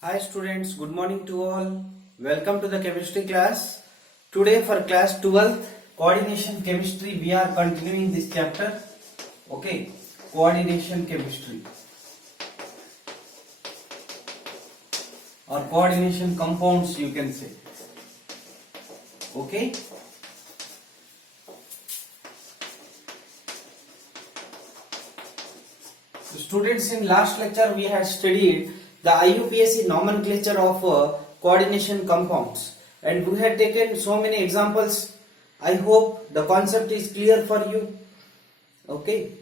Hi students, good morning to all. Welcome to the chemistry class. Today for class 12th coordination chemistry we are continuing this chapter. Okay, coordination chemistry or coordination compounds you can say. Okay. So students, in last lecture we had studied the IUPAC nomenclature of coordination compounds and we had taken so many examples. I hope the concept is clear for you. Okay.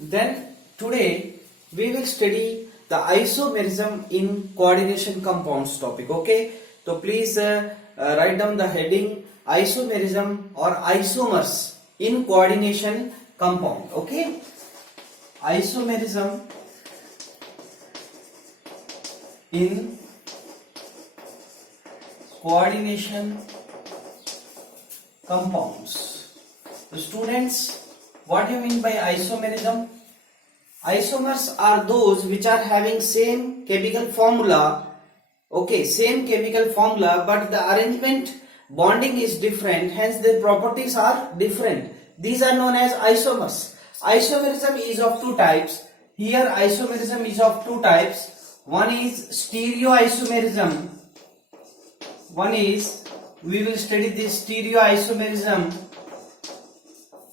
Then today we will study the isomerism in coordination compounds topic. Okay. So please write down the heading isomerism or isomers in coordination compound. Okay. Isomerism in coordination compounds. So students, what do you mean by isomerism? Isomers are those which are having same chemical formula. Okay, same chemical formula, but the arrangement bonding is different, hence their properties are different. These are known as isomers. Isomerism is of two types. Here isomerism is of two types. One is stereoisomerism. We will study this stereoisomerism.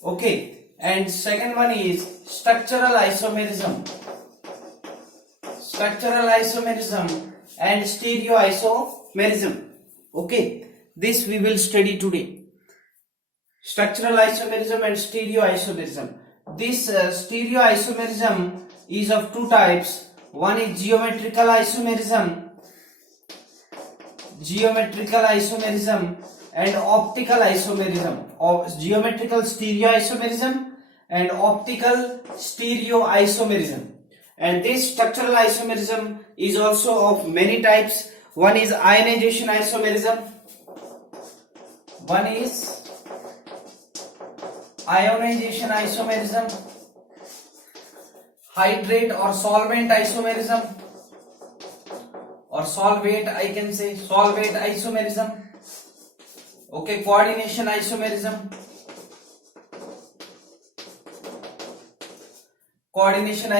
Okay. And second one is structural isomerism. Structural isomerism and stereoisomerism. Okay. This we will study today. Structural isomerism and stereoisomerism. This stereoisomerism is of two types. One is geometrical isomerism and optical isomerism. Geometrical stereoisomerism and optical stereoisomerism. And this structural isomerism is also of many types. One is ionization isomerism. Ionization isomerism, hydrate or solvent isomerism, or solvate, I can say solvate isomerism. Okay, coordination isomerism, ionization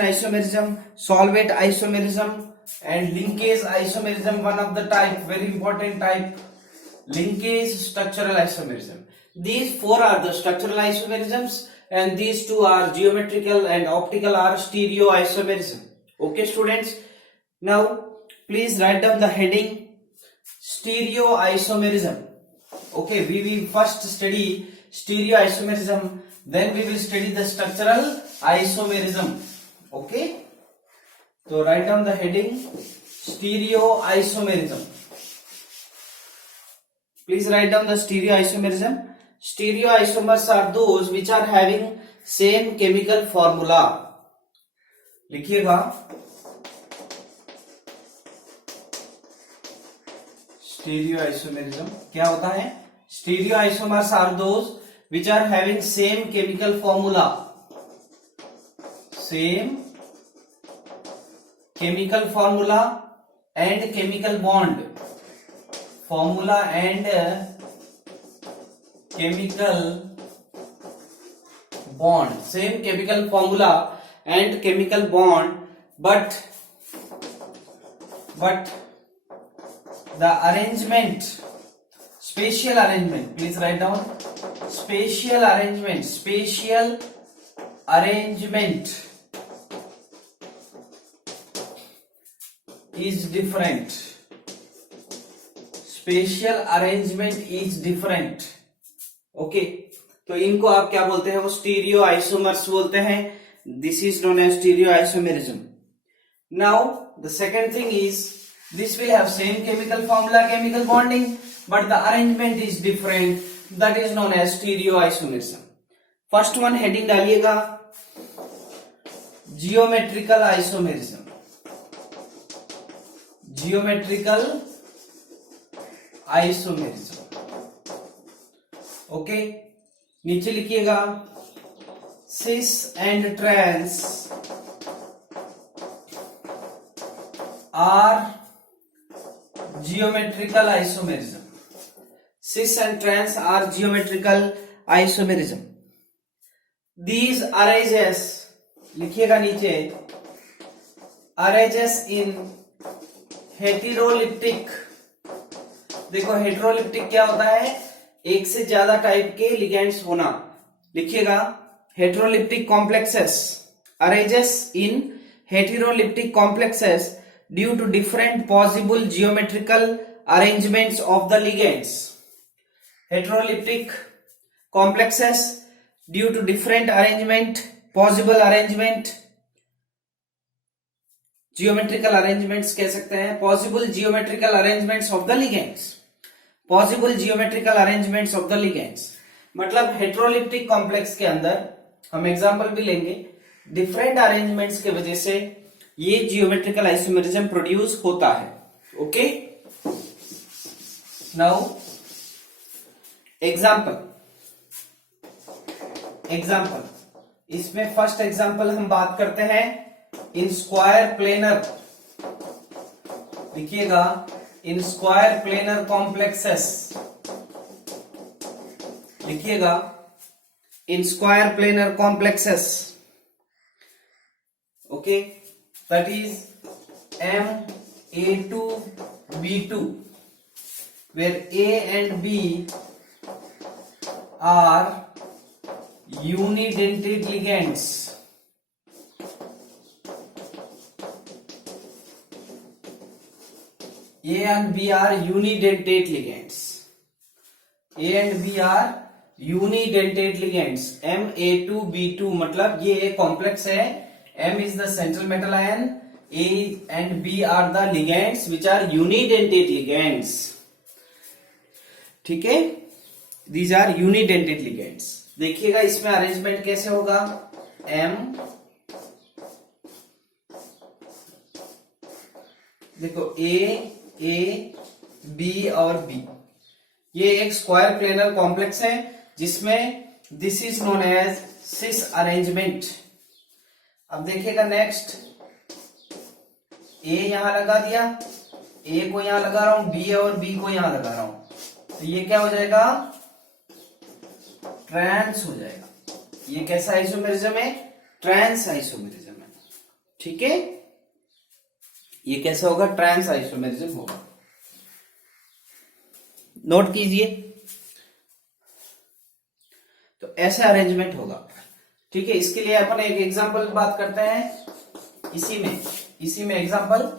isomerism, solvate isomerism, and linkage isomerism. One of the type, very important type, linkage structural isomerism. These four are the structural isomerisms and these two are geometrical and optical are stereoisomerism. Okay students, now please write down the heading stereoisomerism. Okay, we will first study stereoisomerism, then we will study the structural isomerism. Okay, so write down the heading stereoisomerism. Please write down the stereoisomerism. Stereoisomers are those which are having same chemical formula. लिखिएगा, stereoisomerism क्या होता है? Stereoisomers are those which are having same chemical formula. Same chemical formula and chemical bond. Formula and chemical bond, same chemical formula and chemical bond, but the arrangement, spatial arrangement, please write down spatial arrangement is different. Spatial arrangement is different. Okay, तो इनको आप क्या बोलते हैं? वो stereo isomers बोलते हैं. This is known as stereo isomerism. Now the second thing is this will have same chemical formula, chemical bonding, but the arrangement is different. That is known as stereo isomerism. First one heading डालिएगा, geometrical isomerism. Geometrical isomerism. Okay, नीचे लिखिएगा cis and trans are geometrical isomerism. Cis and trans are geometrical isomerism. These arises, लिखिएगा नीचे, arises in heteroleptic. देखो हेटेरोलिप्टिक क्या होता है, एक से ज्यादा टाइप के लिगेंड्स होना. लिखिएगा हेटेरोलिप्टिक complexes arises in heteroleptic complexes due to different possible geometrical arrangements of the ligands. Heteroleptic complexes due to different possible arrangement, geometrical arrangements कह सकते हैं, possible geometrical arrangements of the ligands. Possible geometrical arrangements of the ligands मतलब हेटेरोलिप्टिक complex के अंदर हम example भी लेंगे, different arrangements के वजह से ये जियोमेट्रिकल आइसोमेरिज्म प्रोड्यूस होता है. ओके, नाउ एग्जांपल इसमें फर्स्ट एग्जांपल हम बात करते हैं इन स्क्वायर प्लेनर. लिखिएगा इन स्क्वायर प्लेनर कॉम्प्लेक्सेस. लिखिएगा in square planar complexes. Okay, that is MA2 B2 where A and B are unidentate ligands. A and B are unidentate ligands. A and B are unidentate ligands. MA2 B2 मतलब ये एक complex है. M is the central metal ion, A and B are the ligands which are unidentate ligands. ठीक है, these are unidentate ligands. देखिएगा इसमें arrangement कैसे होगा. M देखो A B और B, ये एक स्क्वायर प्लेनर कॉम्प्लेक्स है जिसमें this is known as cis arrangement. अब देखिएगा नेक्स्ट, ए यहां लगा दिया, ए को यहां लगा रहा हूं, बी और बी को यहां लगा रहा हूं, तो ये क्या हो जाएगा, ट्रांस हो जाएगा. ये कैसा आइसोमेरिज्म है, ट्रांस आइसोमेरिज्म है. ठीक है, ये कैसा होगा, ट्रांस आइसोमेरिज्म होगा. नोट कीजिए, तो ऐसा अरेंजमेंट होगा. ठीक है, इसके लिए अपन एक एग्जांपल बात करते हैं. इसी में एग्जांपल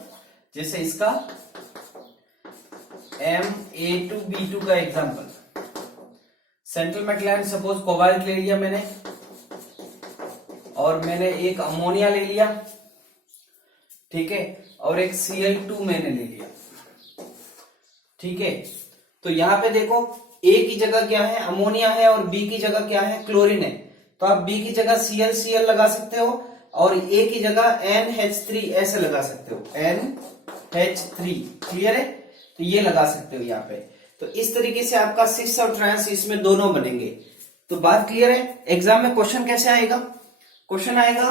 जैसे इसका MA2 B2 का example. Central metal ion suppose cobalt ले लिया मैंने, और मैंने एक अमोनिया ले लिया. ठीक है, और एक Cl2 मैंने ले लिया. ठीक है, तो यहां पे देखो A की जगह क्या है, अमोनिया है, और B की जगह क्या है, क्लोरीन है. तो आप B की जगह Cl लगा सकते हो, और A की जगह NH3 ऐसे लगा सकते हो, NH3. क्लियर है, तो ये लगा सकते हो यहाँ पे. तो इस तरीके से आपका सिस और ट्रांस इसमें दोनों बनेंगे. तो बात क्लियर है. एग्जाम में क्वेश्चन कैसे आएगा, क्वेश्चन आएगा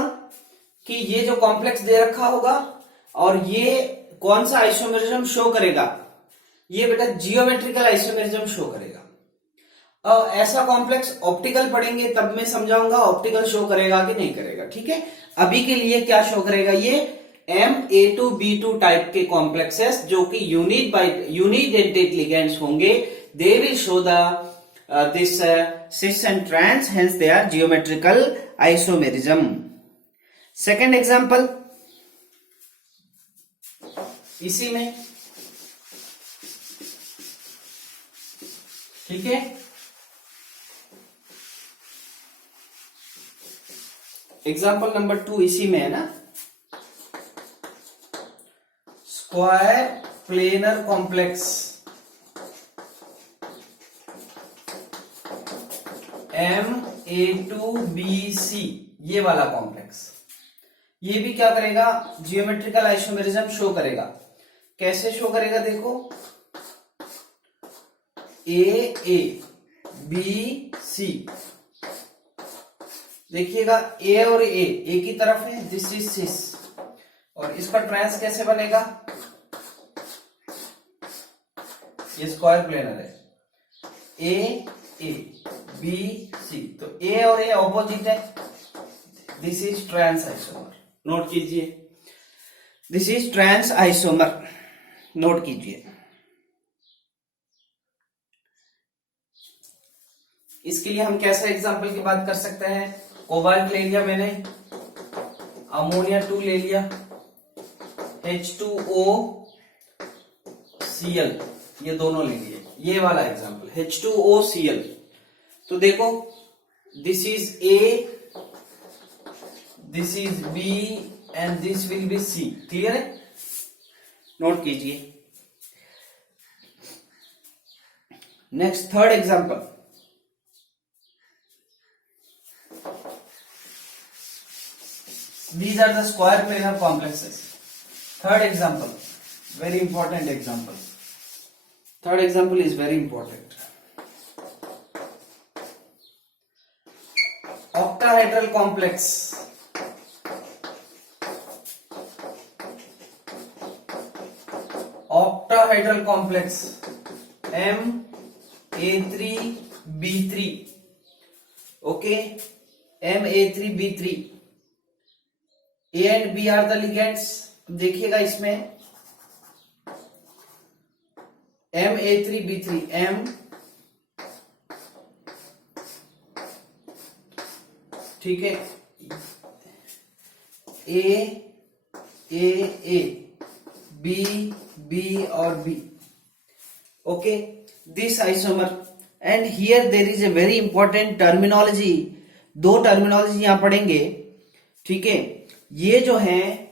कि ये जो कॉम्प्लेक्स दे रखा होगा और ये कौन सा आइसोमेरिज्म शो करेगा, ये बेटा जियोमेट्रिकल आइसोमेरिज्म शो करेगा. और ऐसा कॉम्प्लेक्स ऑप्टिकल पढ़ेंगे तब मैं समझाऊंगा ऑप्टिकल शो करेगा कि नहीं करेगा. ठीक है, अभी के लिए क्या शो करेगा, ये MA2 B2 टाइप के कॉम्प्लेक्सेस जो कि यूनिडेंटेट लिगेंड्स होंगे, they will show the this cis and trans, hence they are geometrical isomerism. Second example इसी में. ठीक है, एग्जाम्पल नंबर 2 इसी में है ना. स्क्वायर प्लेनर कॉम्प्लेक्स MA2BC, ये वाला कॉम्प्लेक्स, ये भी क्या करेगा, जियोमेट्रिकल आइसोमेरिज्म शो करेगा. कैसे शो करेगा, देखो A B C, देखिएगा A और A एक ही तरफ है, दिस इज सिस, और इसका ट्रांस कैसे बनेगा, ये स्क्वायर प्लेनर है, ए ए बी सी, तो ए और ए ऑपोजिट है, this is trans isomer, note कीजिए, this is trans isomer, note कीजिए। इसके लिए हम कैसा एग्जांपल की बात कर सकते हैं, कोबाल्ट ले लिया मैंने, अमोनिया 2 ले लिया, H2O Cl, ये दोनों ले लिए, ये वाला एग्जांपल H2O Cl। तो देखो this is A, this is B and this will be C, clear है, नोट कीजिए। Next third example, these are the square planar complexes. Third example, very important example, third example is very important, octahedral complex, octahedral complex MA3B3, okay, MA3B3, A and B are the ligands, देखिएगा इसमें MA3B3, M ठीक है, A B और B, okay, this isomer, and here there is a very important terminology, दो terminology यहां पढ़ेंगे, ठीक है। ये जो है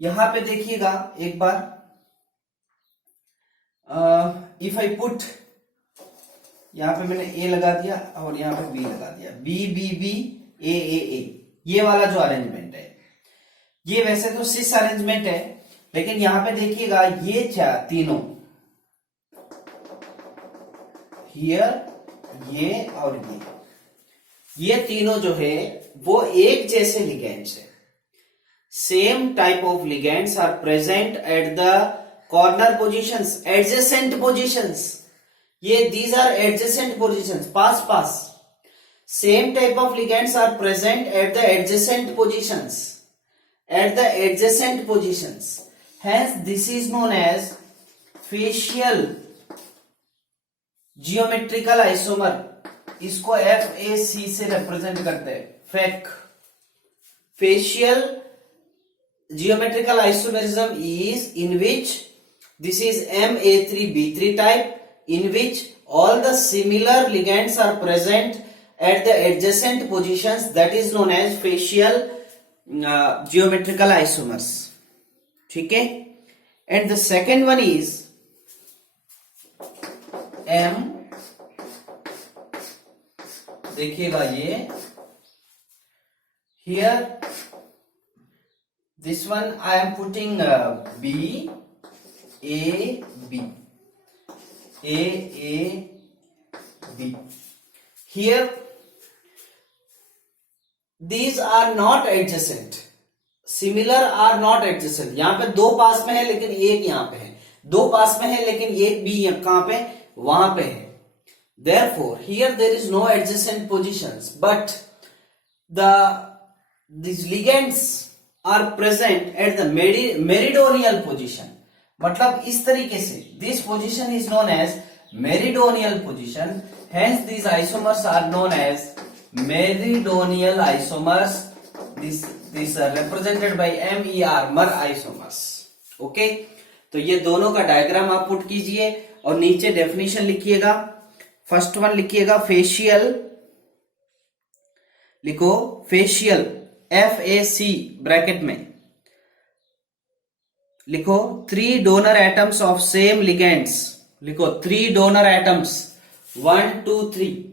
यहां पे देखिएगा एक बार, इफ आई पुट, यहां पे मैंने ए लगा दिया और यहां पे बी लगा दिया, बी बी बी ए ए ए, ये वाला जो अरेंजमेंट है, ये वैसे तो सिस अरेंजमेंट है, लेकिन यहां पे देखिएगा ये तीनों, हियर ये और ये तीनों जो है वो एक जैसे लिगेंड्स है, same type of ligands are present at the corner positions, adjacent positions, ये दीज आर एडजेसेंट पोजीशंस, पास, same type of ligands are present at the adjacent positions, hence this is known as facial geometrical isomer, इसको FAC से represent करते हैं, fake, facial geometrical isomerism is in which this is MA3B3 type, in which all the similar ligands are present at the adjacent positions, that is known as facial geometrical isomers, ठीक है। and the second one is M, देखिएगा ये, here this one I am putting B A B A A B, here these are not adjacent, similar are not adjacent, यहां पे दो पास में है लेकिन एक यहां पे है, दो पास में है लेकिन एक भी कहां पे, वहां पे है, therefore here there is no adjacent positions, but these ligands are present at the meridional position, मतलब इस तरीके से, this position is known as meridional position, hence these isomers are known as meridional isomers, this are represented by MER, mer isomers, okay। तो ये दोनों का diagram आप put कीजिए और नीचे डेफिनेशन लिखिएगा, फर्स्ट वन लिखिएगा फेशियल, लिखो फेशियल FAC ब्रैकेट में लिखो, 3 donor atoms of same ligands, लिखो 3 donor atoms, 1 2 3,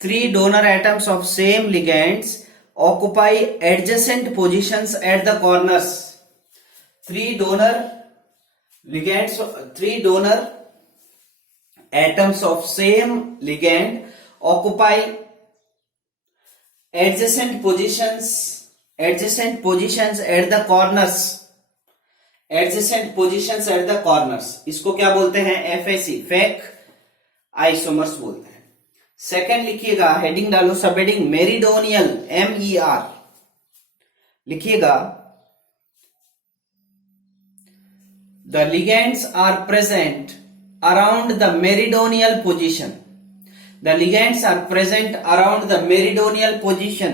3 donor atoms of same ligands occupy adjacent positions at the corners. 3 donor ligands, 3 donor atoms of same ligand occupy adjacent positions at the corners adjacent positions at the corners, इसको क्या बोलते हैं? FAC, fake isomers बोलते हैं। Second लिखिएगा, heading डालो, subheading meridional, MER लिखिएगा, the ligands are present around the meridional position, the ligands are present around the meridional position,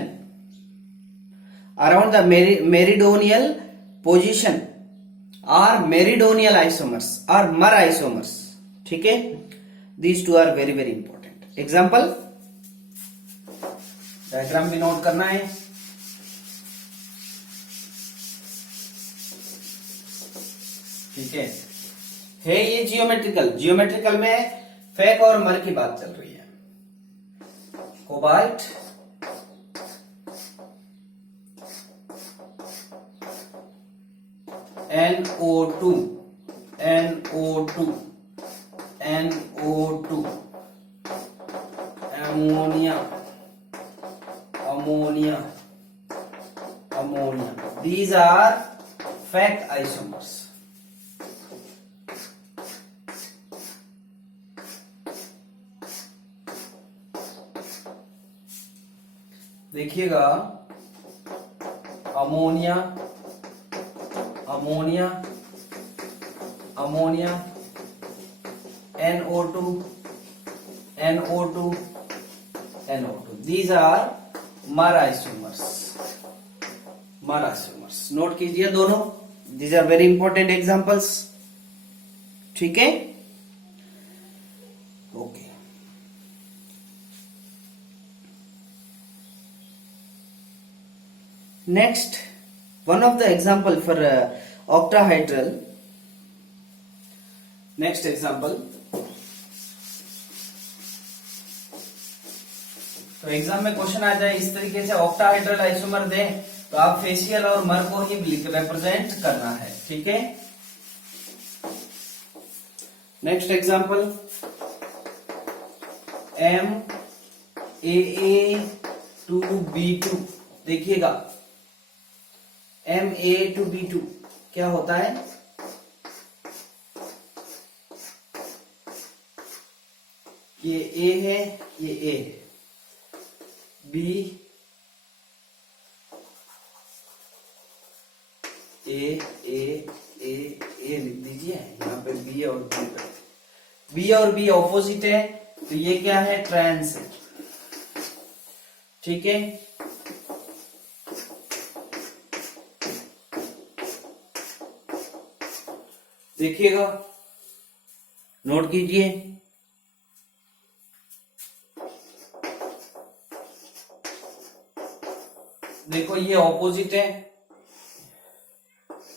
around the meridional position are meridional isomers और mer isomers, ठीक है। These two are very very important. Example, diagram भी note करना है। ठीक है ये geometrical में फेक और मर की बात चल रही है। Cobalt, NO2, ammonia. These are fake isomers. देखिएगा, अमोनिया, NO2, These are मर isomers. नोट कीजिए दोनों, these are very important examples. ठीक है, okay. Next, one of the example for octahedral. Next example. तो एग्जाम में क्वेश्चन आ जाए इस तरीके से, ऑक्टाहेड्रल आइसोमर दे तो आप फेशियल और मर को ही रिप्रेजेंट करना है, ठीक है। नेक्स्ट एग्जांपल, MAA2B2, देखिएगा MAA2B2 क्या होता है? ये A है, ये A है, B A लिख दीजिए, यहाँ पे B और B ऑपोजिट है, तो ये क्या है? ट्रांस है, ठीक है। देखिएगा, नोट कीजिए, देखो ये ऑपोजिट है,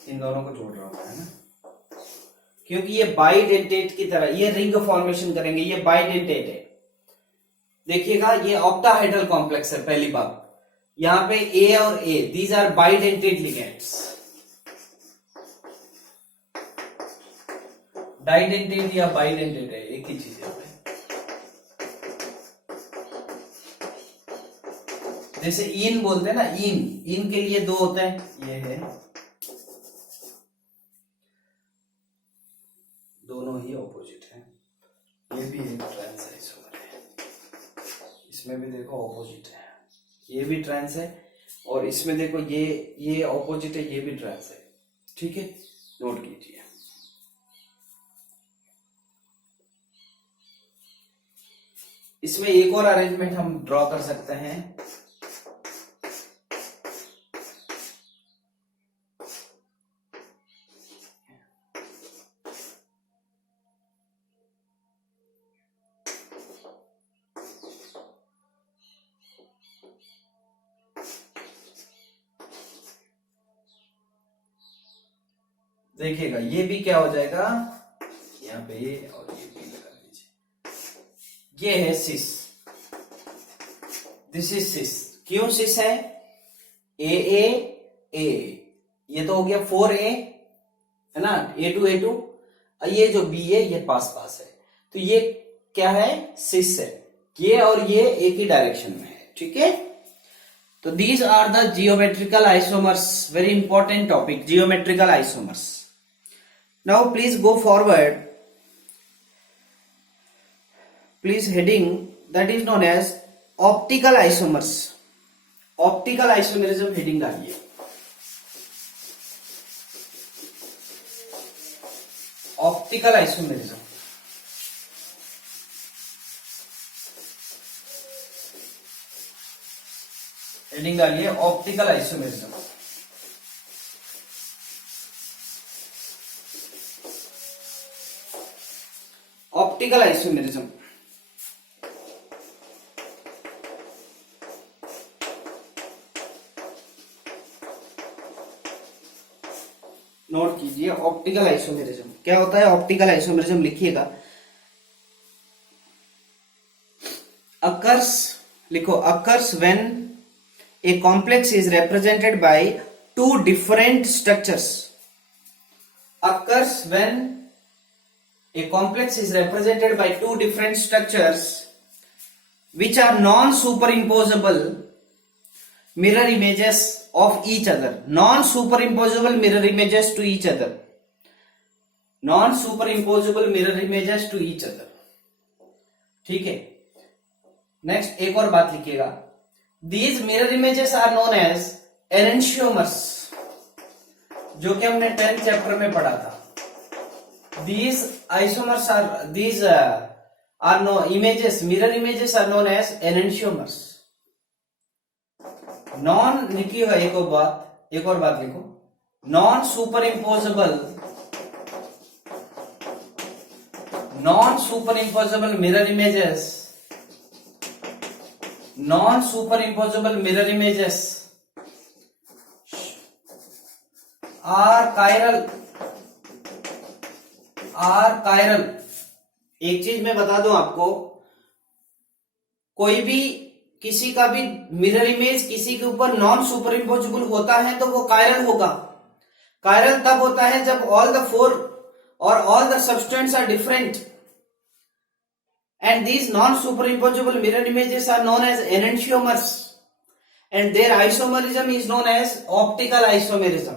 इन दोनों को जोड़ रहा हूं, है ना, क्योंकि ये बाइडेंटेट की तरह ये रिंग फॉर्मेशन करेंगे, ये बाइडेंटेट है। देखिएगा, ये ऑक्टाहेड्रल कॉम्प्लेक्स है, पहली बात, यहां पे A और A, these are bidentate ligands. Didentate या बाइडेंटेट है, एक ही चीज है। जैसे इन बोलते हैं ना, इन के लिए दो होते हैं, ये है, दोनों ही ऑपोजिट है। ये भी एक ट्रांस आइसोमर है, इसमें भी देखो ऑपोजिट है, ये भी ट्रांस है, और इसमें देखो ये ऑपोजिट है, ये भी ट्रांस है, ठीक है, नोट कीजिए। इसमें एक और अरेंजमेंट हम ड्रॉ कर सकते हैं, देखिएगा, ये भी क्या हो जाएगा, यहाँ पे ये और ये भी लगा दीजिए, ये है सिस, दिस इज सिस। क्यों सिस है? A, ये तो हो गया 4A, है ना, A2, ये जो B है ये पास है, तो ये क्या है? सिस है, ये और ये एक ही डायरेक्शन में है, ठीक है। तो these are the geometrical isomers, very important topic, geometrical isomers. Now please go forward. Please heading that is known as optical isomers. Optical isomerism heading डालिए. Optical isomerism. हेडिंग डालिए optical isomerism. Optical isomerism note कीजिए. Optical isomerism क्या होता है? Optical isomerism लिखिएगा. Occurs लिखो. Occurs when a complex is represented by two different structures. Occurs when a complex is represented by two different structures which are non-superimposable mirror images of each other. Non-superimposable mirror images to each other. Non-superimposable mirror images to each other. ठीक है. Next एक और बात लिखिएगा. These mirror images are known as enantiomers, जो कि हमने 10th chapter में पढ़ा था. These isomers are no images, mirror images are known as enantiomers. Non लिखी है एक और बात लिखो. Non superimposable mirror images. Non-superimposable mirror images are chiral. एक चीज मैं बता दूं आपको, कोई भी किसी का भी मिरर इमेज किसी के ऊपर नॉन सुपर इम्पोजेबल होता है तो वो कायरल होगा. कायरल तब होता है जब ऑल द फोर और all the substituents are different. And these non-superimposable mirror images are known as enantiomers, and their isomerism is known as optical isomerism.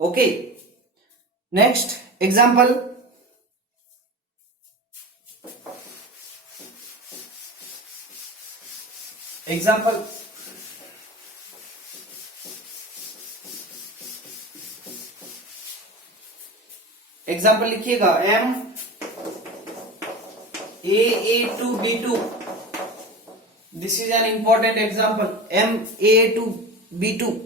Okay. Next example. Example लिखिएगा. A to B2. This is an important example. MA to B2.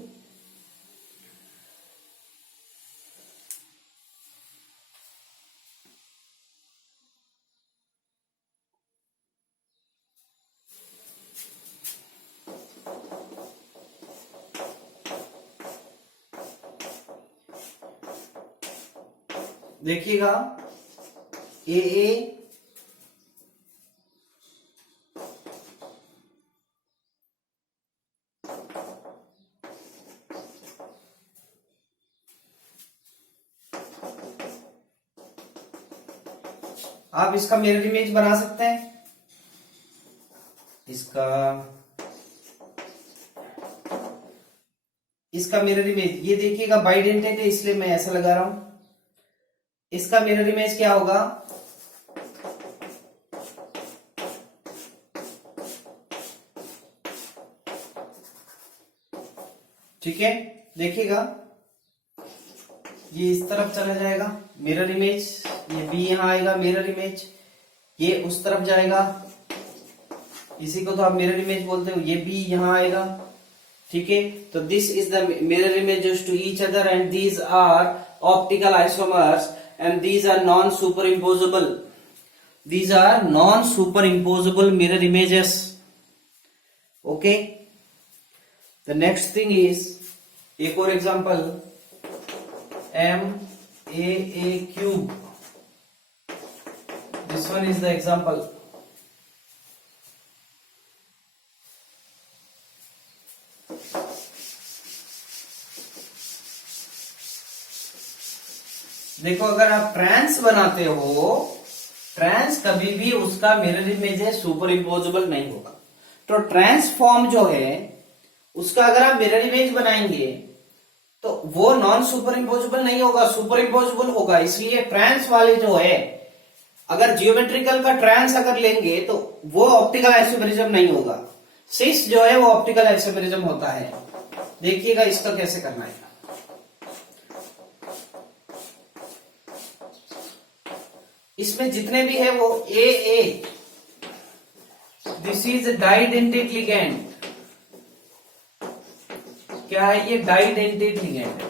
देखिएगा. AA आप इसका mirror image बना सकते हैं. इसका mirror image ये देखिएगा बाइडेंटेड है इसलिए मैं ऐसा लगा रहा हूं. इसका मिरर इमेज क्या होगा? ठीक है. देखिएगा ये इस तरफ चला जाएगा मिरर इमेज. ये बी यहां आएगा मिरर इमेज. ये उस तरफ जाएगा. इसी को तो आप मिरर इमेज बोलते हो. ये बी यहां आएगा. ठीक है. तो this is the mirror images to each other and these are optical isomers and these are non superimposable. These are non superimposable mirror images. Okay. The next thing is एक और example. MAA cube. This one is the example. देखो अगर आप trans बनाते हो, trans कभी भी उसका मिरर इमेज है सुपर इम्पोजेबल नहीं होगा. तो ट्रांसफॉर्म जो है उसका अगर आप मिरर इमेज बनाएंगे तो वो नॉन सुपर इम्पोजिबल नहीं होगा, सुपर इम्पोजिबल होगा। इसलिए ट्रांस वाले जो है, अगर जियोमेट्रिकल का ट्रांस अगर लेंगे तो वो ऑप्टिकल आइसोमेरिज्म नहीं होगा। सिस जो है वो ऑप्टिकल आइसोमेरिज्म होता है। देखिएगा इसका कैसे करना है। इसमें जितने भी है वो ए, दिस इज डाइडेंटेड लिगैंड। क्या है ये? डाइडेंटेड लिगैंड है।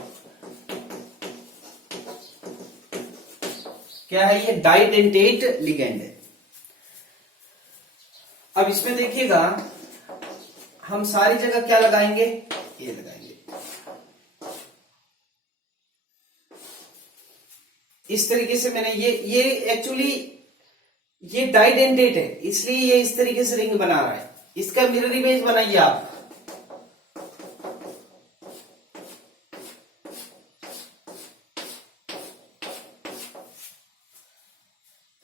क्या है ये? डाइडेंटेड लिगैंड है। अब इसमें देखिएगा हम सारी जगह क्या लगाएंगे? ये लगाएंगे। इस तरीके से मैंने ये एक्चुअली ये डाइडेंटेट है, इसलिए ये इस तरीके से रिंग बना रहा है। इसका मिरर इमेज बनाइए आप।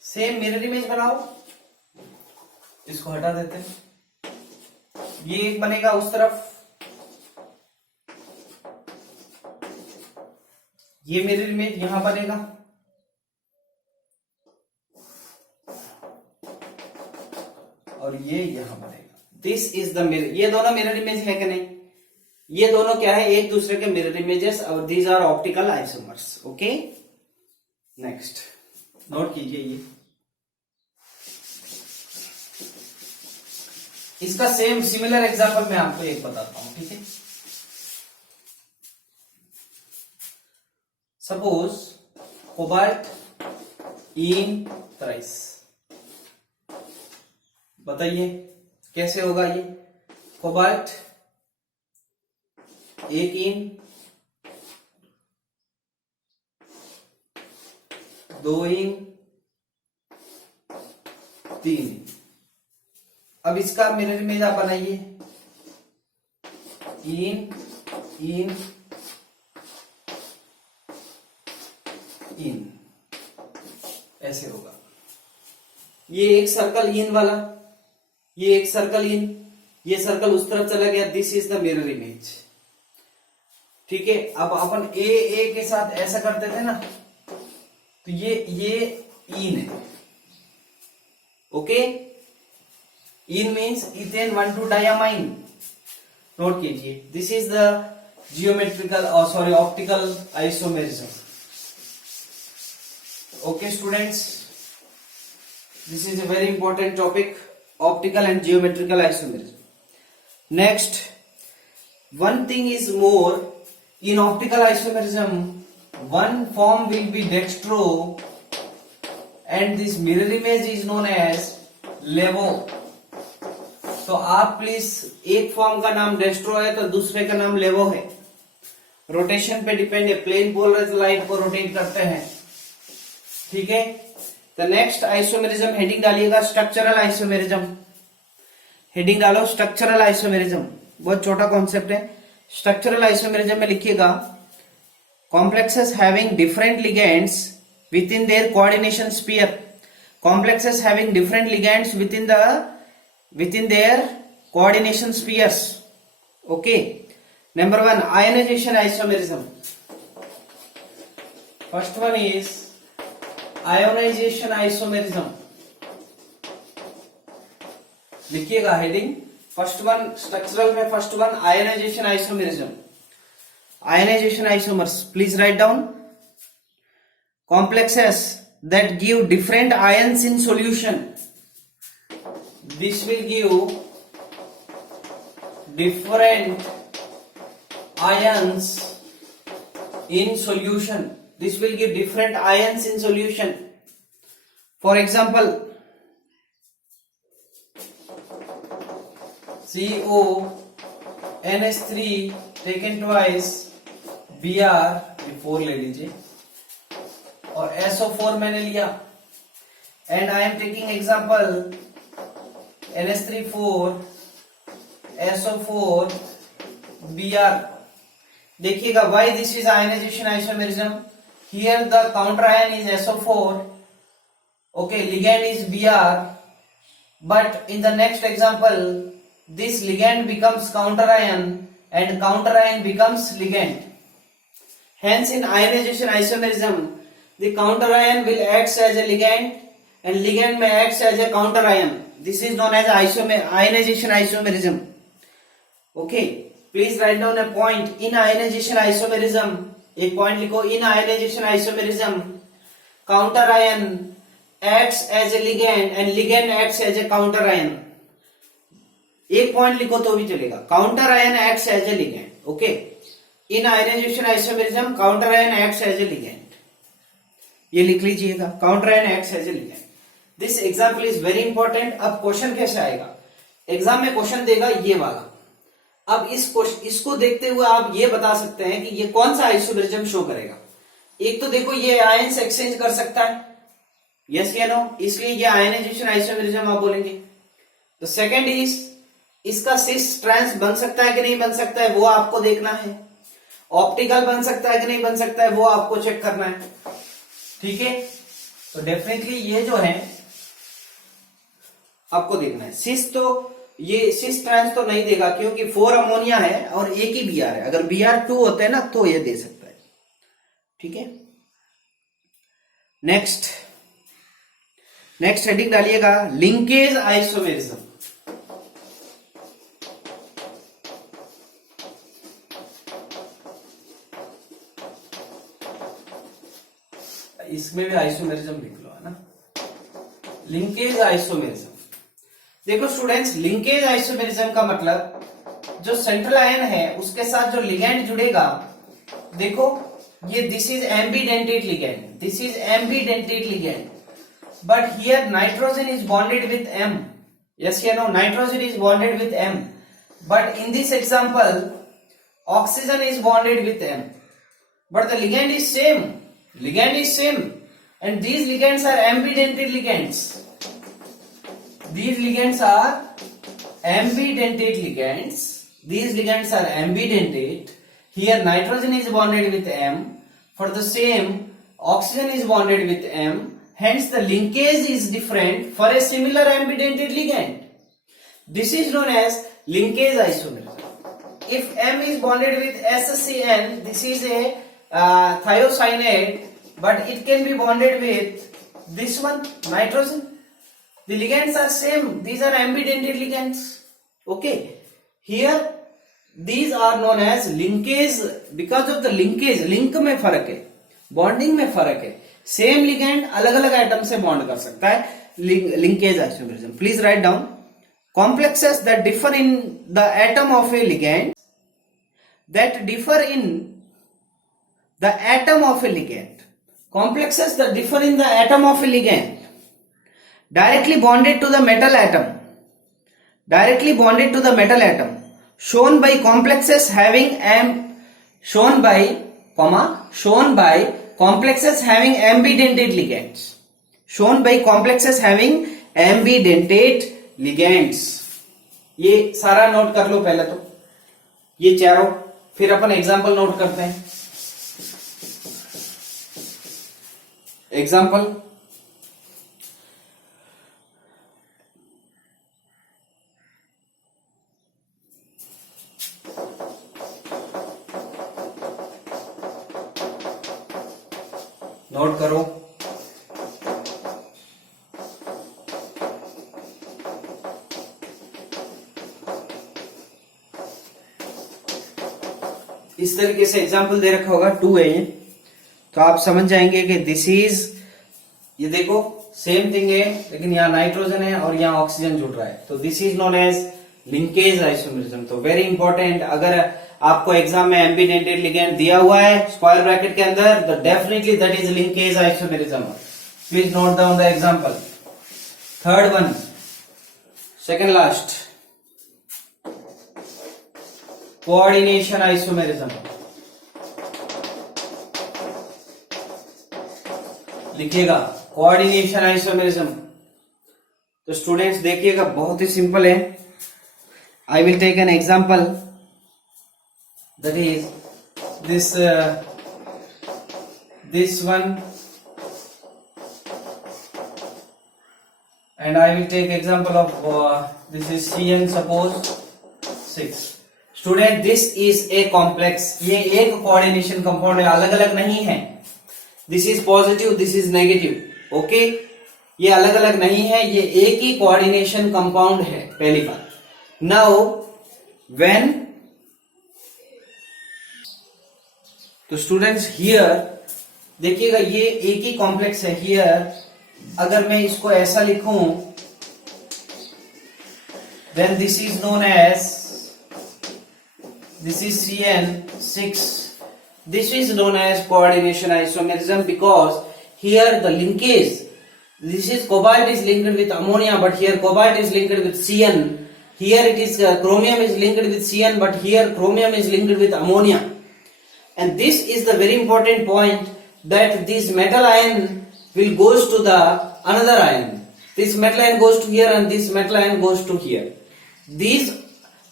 सेम मिरर इमेज बनाओ। इसको हटा देते हैं। ये एक बनेगा उस तरफ, ये मिरर इमेज यहां बनेगा, और ये यहां बनेगा। This is the mirror. ये दोनों मिरर इमेज है कि नहीं? ये दोनों क्या है? एक दूसरे के मिरर इमेजेस, और these are optical isomers. Okay, next note कीजिए। ये इसका सेम सिमिलर एग्जांपल मैं आपको एक बताता हूं, ठीक है? सपोज कोबाल्ट इन थ्राइस। बताइए कैसे होगा ये? कोबाल्ट एक इन, 2 इन, 3 इन। अब इसका मिरर इमेज आप बनाइए। इन इन इन, ऐसे होगा। ये एक सर्कल इन वाला, ये एक सर्कल इन, ये सर्कल उस तरफ चला गया। This is the mirror image, ठीक है? अब अपन ए के साथ ऐसा करते थे ना, तो ये इन है। ओके, इन मीन्स इथेन 1,2 डायामाइन। नोट कीजिए, this is the geometrical sorry optical isomerism. Okay students, this is a very important topic, optical and geometrical isomerism. Next, one thing is more, in optical isomerism one form will be dextro and this mirror image is known as levo. तो आप please, एक form का नाम डेस्ट्रो है तो दूसरे का नाम लेवो है। रोटेशन पे डिपेंड है, प्लेन पोलराइज्ड लाइट को रोटेट करते हैं, ठीक है? तो नेक्स्ट आइसोमेरिज्म हेडिंग डालिएगा स्ट्रक्चरल आइसोमेरिज्म। हेडिंग डालो स्ट्रक्चरल आइसोमेरिज्म, बहुत छोटा कॉन्सेप्ट है। स्ट्रक्चरल आइसोमेरिज्म में लिखिएगा complexes having different ligands within their coordination sphere. Complexes having different ligands within their coordination spheres. Okay, number 1 ionisation isomerism. First one is ionisation isomerism. लिखिएगा heading, first one structural में, first one ionisation isomerism. Ionisation isomers, please write down. Complexes that give different ions in solution, this will give different ions in solution. This will give different ions in solution. For example, CONH3 taken twice, Br 4 ले लीजिए, और SO4 मैंने लिया, and I am taking example NH3 4 SO4 Br. देखिएगा why this is ionization isomerism. Here the counter ion is SO4, okay, ligand is Br, but in the next example this ligand becomes counter ion and counter ion becomes ligand. Hence, in ionization isomerism, the counter ion will act as a ligand and ligand may act as a counter ion. This is known as ionization isomerism. Okay, please write down a point. In ionization isomerism, एक point लिखो. In ionization isomerism, counter ion acts as a ligand and ligand acts as a counter ion. एक point लिखो तो भी चलेगा. Counter ion acts as a ligand. Okay. In ionization isomerism, counter ion acts as a ligand. ये लिख लीजिएगा. Counter ion acts as a ligand. This example is very important. अब question कैसे आएगा? एग्जाम में क्वेश्चन देगा ये वाला. अब इसको देखते हुए आप ये बता सकते हैं कि ये कौन सा आइसोमेरिज्म शो करेगा. एक तो देखो ये आयंस एक्सचेंज कर सकता है, यस या नो, इसलिए ये आयनाइजेशन आइसोमेरिज्म आप बोलेंगे. तो सेकंड इज इसका सिस ट्रांस बन सकता है कि नहीं बन सकता है वो आपको देखना है. ऑप्टिकल बन सकता है कि नहीं बन सकता है वो आपको चेक करना है. ठीक है, तो डेफिनेटली ये जो है आपको देखना है. सिस तो ये सिस ट्रांस तो नहीं देगा क्योंकि 4 अमोनिया है और एक ही बीआर है. अगर बीआर 2 होते हैं ना तो ये दे सकता है. ठीक है, नेक्स्ट हेडिंग डालिएगा लिंकेज आइसोमेरिज्म. इसमें भी आइसोमेरिज्म लिख लो, है ना. Linkage isomerism. देखो स्टूडेंट्स, लिंकेज आइसोमेरिज्म का मतलब जो सेंट्रल आयन है उसके साथ जो लिगैंड जुड़ेगा. देखो ये this is ambidentate ligand, this is ambidentate ligand, but here nitrogen is bonded with M. Yes या no, nitrogen is bonded with M, but in this example oxygen is bonded with M, but the ligand is same. Ligand is same, and these ligands are ambidentate ligands. These ligands are ambidentate ligands. These ligands are ambidentate. Here nitrogen is bonded with M. For the same, oxygen is bonded with M. Hence, the linkage is different for a similar ambidentate ligand. This is known as linkage isomerism. If M is bonded with SCN, this is a thiocyanate, but it can be bonded with this one, nitrogen. The ligands are same. These are ambidentate ligands. Okay. Here, these are known as linkage because of the linkage. Link में फर्क है, bonding में फर्क है. Same ligand अलग अलग atom से bond कर सकता है. Linkage isomerism. Please write down complexes that differ in the atom of a ligand. That differ in the atom of a ligand. Complexes that differ in the atom of a ligand. Directly bonded to the metal atom. Directly bonded to the metal atom. Shown by complexes having shown by complexes having ambidentate ligands. Shown by complexes having ambidentate ligands. ये सारा note कर लो पहले तो, ये चारों, फिर अपन example note करते हैं. एग्जाम्पल, नोट करो. इस तरीके से एग्जाम्पल दे रखा होगा, 2 है ये, तो आप समझ जाएंगे कि दिस इज, ये देखो सेम थिंग है लेकिन यहाँ नाइट्रोजन है और यहाँ ऑक्सीजन जुड़ रहा है, तो this is known as linkage isomerism. तो वेरी इंपॉर्टेंट, अगर आपको एग्जाम में एम्बिडेंटेड लिगैंड दिया हुआ है स्क्वायर ब्रैकेट के अंदर, तो definitely that is linkage isomerism. Please note down the example. Third one, second last, coordination isomerism. लिखिएगा कोऑर्डिनेशन आइसोमेरिज्म. तो स्टूडेंट्स देखिएगा बहुत ही सिंपल है. I will take an example, that is this one, and I will take example of this is Cn suppose 6. Student this is a complex, ये एक coordination compound है, अलग अलग नहीं है. This is positive, this is negative. Okay, ये अलग अलग नहीं है, ये एक ही कोऑर्डिनेशन कंपाउंड है. पहली बात. नाउ व्हेन, तो स्टूडेंट्स हियर देखिएगा, ये एक ही कॉम्प्लेक्स है. हियर अगर मैं इसको ऐसा लिखूं, then this is known as, this is CN6. This is known as coordination isomerism because here the linkage, this is cobalt is linked with ammonia, but here cobalt is linked with CN. Here it is chromium is linked with CN, but here chromium is linked with ammonia. And this is the very important point, that this metal ion will goes to the another ion. This metal ion goes to here and this metal ion goes to here.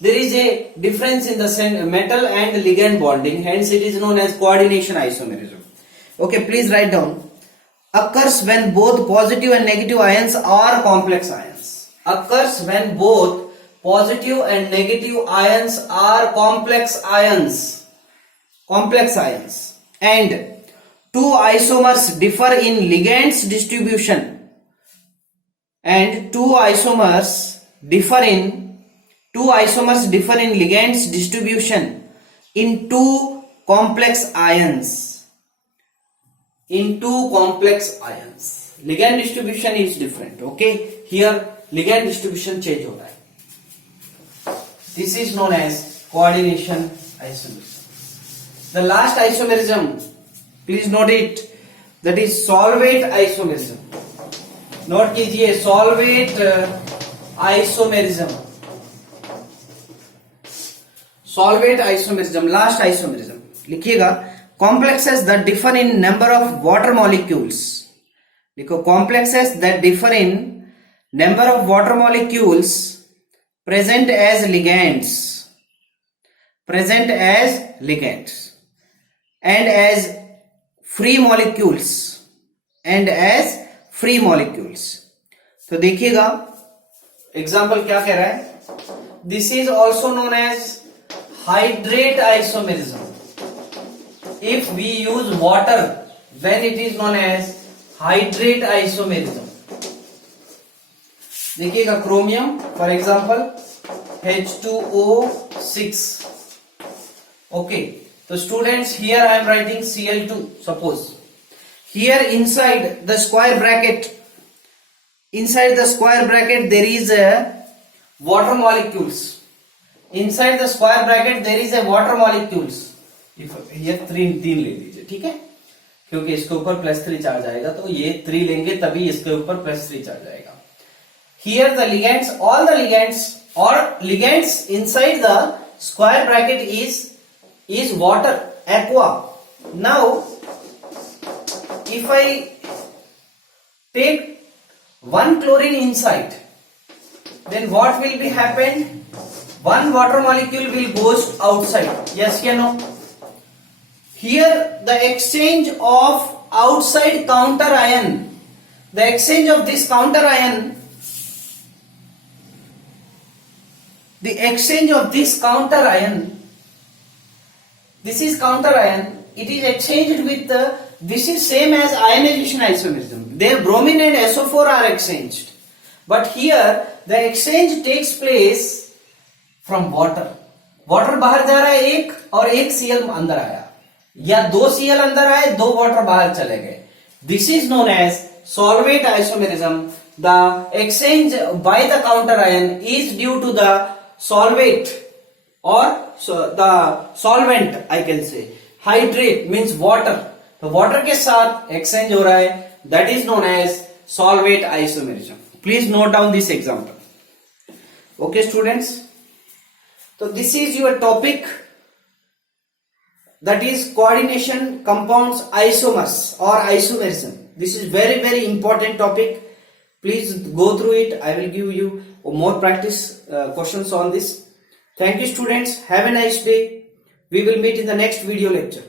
There is a difference in the metal and ligand bonding, hence it is known as coordination isomerism. Okay, please write down. Occurs when both positive and negative ions are complex ions. Occurs when both positive and negative ions are complex ions. Complex ions. And two isomers differ in ligands distribution. And two isomers differ in ligands distribution in two complex ions. Ligand distribution is different. Okay, here ligand distribution change हो रहा है. This is known as coordination isomerism. The last isomerism, please note it, that is solvate isomerism. Note कीजिए, solvate isomerism. Solvate isomerism, last isomerism. लिखिएगा, complexes that differ in number of water molecules. लिखो, complexes that differ in number of water molecules present as ligands and as free molecules. तो देखिएगा example क्या कह रहा है. This is also known as hydrate isomerism. If we use water, then it is known as hydrate isomerism. देखिएगा, chromium for example H2O6. Okay, so students, here I am writing Cl2. Suppose here inside the square bracket there is a water molecules. Inside the square bracket there is a water molecules. If ये 3 ले लीजिए, ठीक है, क्योंकि इसके ऊपर +3 charge आएगा, तो ये 3 लेंगे तभी इसके ऊपर +3 चार्ज आएगा. Here the ligands, all the ligands inside the square bracket is water, aqua. Now if I take one chlorine inside, then what will be happen? One water molecule will goes outside. Yes or no? Here the exchange of outside counter ion, the exchange of this counter ion, this is counter ion, it is exchanged with this is same as ionization isomerism. Their bromine and SO4 are exchanged, but here the exchange takes place from water बाहर जा रहा है एक, और एक Cl अंदर आया, या 2 Cl अंदर आए, 2 वाटर बाहर चले गए. This is known as solvate isomerism. The exchange by the counter ion is due to the solvate or the solvent, I can say. Hydrate means water, तो water के साथ exchange हो रहा है, that is known as solvate isomerism. Please note down this example. Okay students, so this is your topic, that is coordination compounds isomers or isomerism. This is very important topic. Please go through it. I will give you more practice questions on this. Thank you students. Have a nice day. We will meet in the next video lecture.